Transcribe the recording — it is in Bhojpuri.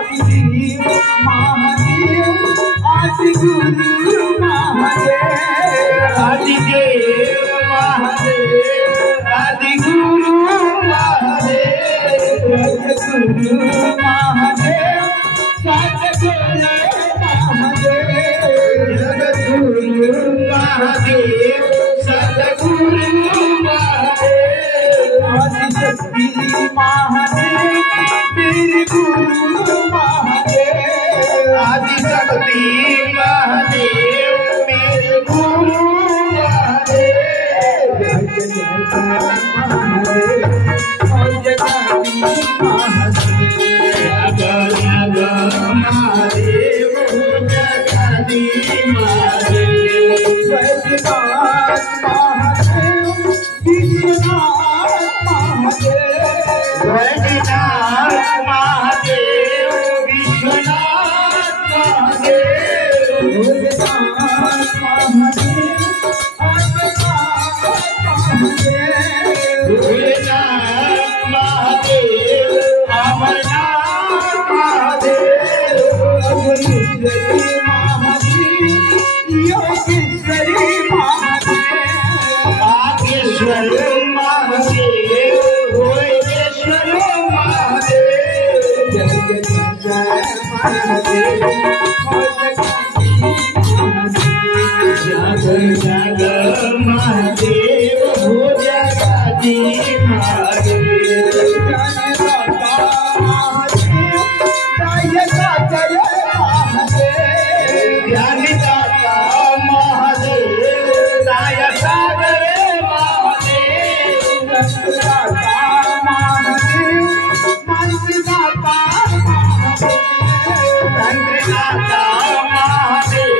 आदिदेव महादेव आदिगुरु महादेव आदिदेव महादेव आदिगुरु महादेव सद्गुरु महादेव सद्गुरु महादेव जगद्गुरु महादेव सद्गुरु महादेव आदिशक्ति महादेव मेरे गुरु महादेव आदिशक्ति महादेव मेरे गुरु महादेव जय जय महादेव जगदीश महादेव जग महादेव जगदीश महादेव वैद्यनाथ महादेव विश्वनाथ महादेव वैद्यनाथ महादेव विश्वनाथ महादेव भोलेनाथ महादेव भोलेनाथ महादेव अमरनाथ महादेव योगेश्वरी महादेव भाग्येश्वर महादेव भोलेश्वर महादेव जय जय महादेव जग जग महादेव हो जगदीश महादेव ज्ञानदाता महादेव दया सागर महादेव तंत्रदाता महादेव